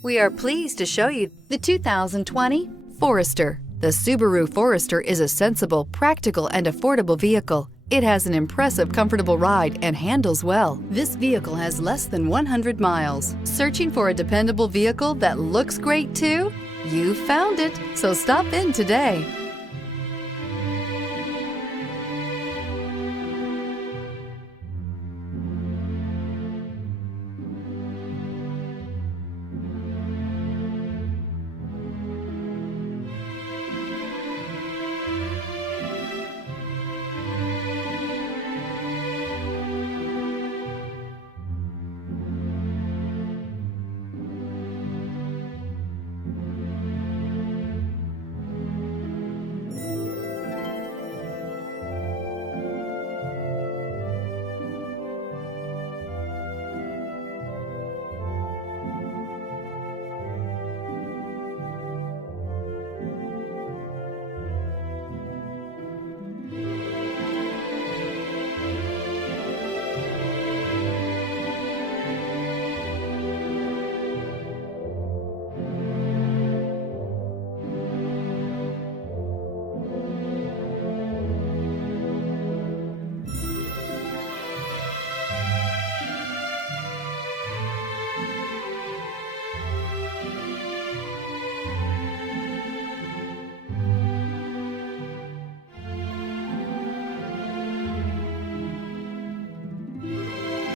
We are pleased to show you the 2020 Forester. The Subaru Forester is a sensible, practical, and affordable vehicle. It has an impressive, comfortable ride and handles well. This vehicle has less than 100 miles. Searching for a dependable vehicle that looks great too? You found it, so stop in today.